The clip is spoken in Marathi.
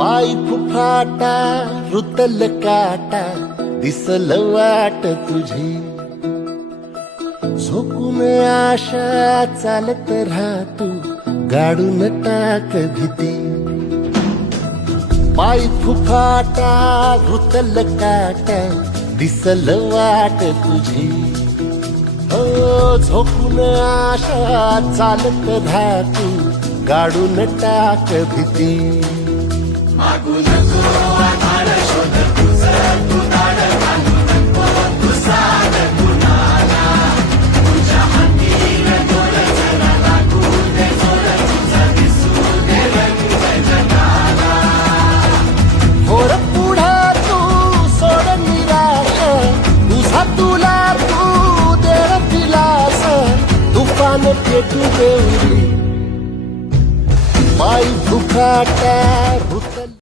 पाय फुफाटा रुतल काटा दिसल वाट तुझी झोकून आशा चालत राहतू गाडून टाक भीती पाय फुफाटा रुतल काटा दिसल वाट तुझी हो झोकून आशा चालत राहतू गाडून टाक भीती मागू नको आधार शोध तुझं तू दाड घालू नको तू साध कुणाला तुझ्या हातीन दोर जरा लागू दे जोर तुझा दिसू दे रंग जगाला होर पुढे तू सोड निराश तुझा तुला तू दे दिलास तुफान पेटू देऊरी पाय फुफाटा